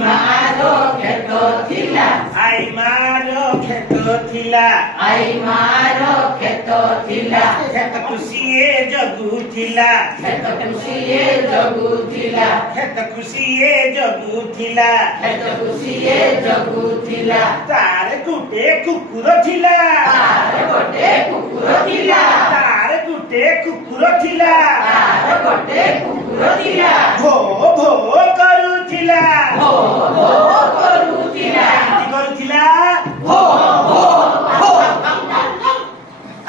મારો ખેતો થીલા આઈ મારો ખેતો થીલા આઈ મારો ખેતો થીલા ખેત ખુશીએ જગુ થીલા ખેત ખુશીએ જગુ થીલા ખેત ખુશીએ જગુ થીલા ખેત ખુશીએ જગુ થીલા તારે ગુટે કુકુરો થીલા તારે ગોટે કુકુરો થીલા તારે ગુટે કુકુરો થીલા તારે ગોટે કુકુરો થીલા ભો ભો કરુથીલા ભો ભો કરુથીલા કરુથીલા ભો ભો ભો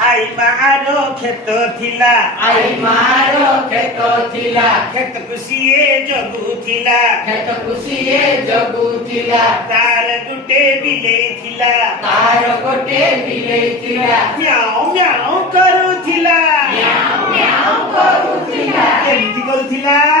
આઈ મારો ખેતો થીલા આઈ મારો ખેતો થીલા ખેત ખુશીએ જગુ થીલા ખેત ખુશીએ જગુ થીલા તાર ગુટે બિલે થીલા તાર ગોટે બિલે થીલા મ્યાઉ મ્યાઉ કરુથીલા મ્યાઉ મ્યાઉ કરુથીલા કેમથી કરુથીલા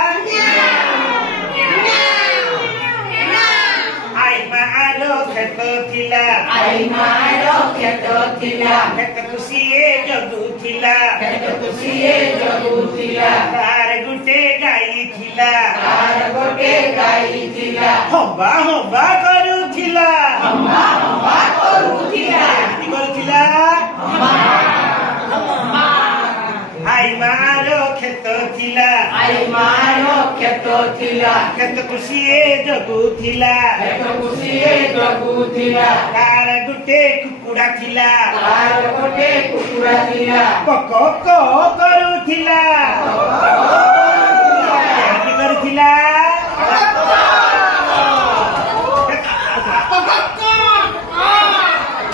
આઈ મારો ખેતો થીલા આઈ મારો ખેતો થીલા ખેત ખુશીએ જગુ થીલા ખેત ખુશીએ જગુ થીલા તાર ગુટે ગાઈ થીલા તાર ગોટે ગાઈ થીલા હોંબા હોંબા કરુથીલા અમ્મા અમ્મા કરુથીલા કેમથી કરુથીલા આઈ મારો ખેતો થીલા આઈ મારો ખેતો થીલા ખેત ખુશીએ જગુ થીલા ખેત ખુશીએ જગુ થીલા તાર ગુટે કુકુડા થીલા તાર ગોટે કુકુરા થીલા પકો કો કરુથીલા કેમથી કરુથીલા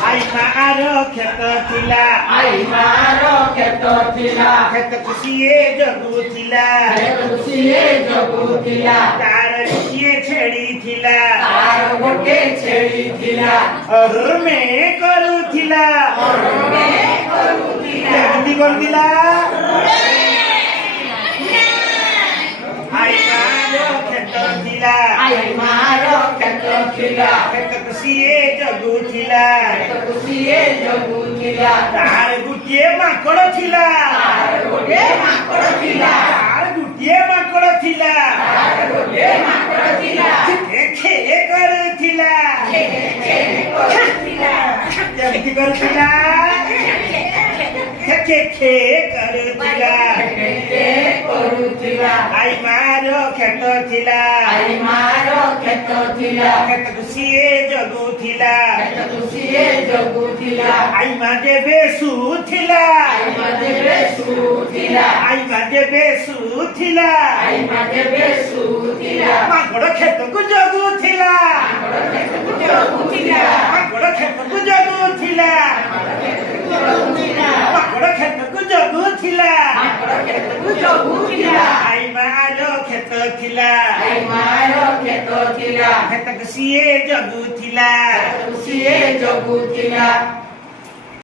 આઈ મારો ખેતો થીલા આઈ મારો ખેતો થીલા ખેત ખુશીએ જગુ થીલા ખેત ખુશીએ જગુ થીલા તાર ગુટીએ છેડી થીલા તાર ગોટે છેડી થીલા અર મે કરુથીલા મે કરુથીલા કેમથી કરુથીલા આઈ મારો ખેતો થીલા આઈ મારો ખેતો થીલા ખેત ખુશીએ જગુ થીલા ખેત ખુશીએ જગુ થીલા તાર ગુટીએ માકડો થીલા તાર ગોટે માકડો થીલા તાર ગુટીએ માકડો થીલા તાર ગોટે માકડો થીલા ખે ખે કરુથીલા ખે ખે કરુથીલા કેમથી કરુથીલા ખે ખે ખે કરુથીલા ખેતે કરુથીલા આઈ મારો ખેતો થીલા આઈ મારો ખેતો થીલા ખેત ખુશીએ જગુ થીલા ખેત ખુશીએ જગુ થીલા આઈ માજે બેસુ થીલા આઈ માથે બેસું થીલા આઈ માજે બેસુ થીલા આઈ માથે બેસું થીલા માગડો ખેતો કુ જગુ થીલા જગુ થીલા માગડો ખેતો કુ જગુ થીલા જગુ થીલા માગડો ખેતો કુ જગુ થીલા જગુ થીલા આઈ મારો ખેતો થીલા આઈ મારો ખેતો થીલા ખેત ખુશીએ જગુ થીલા ખુશીએ જગુ થીલા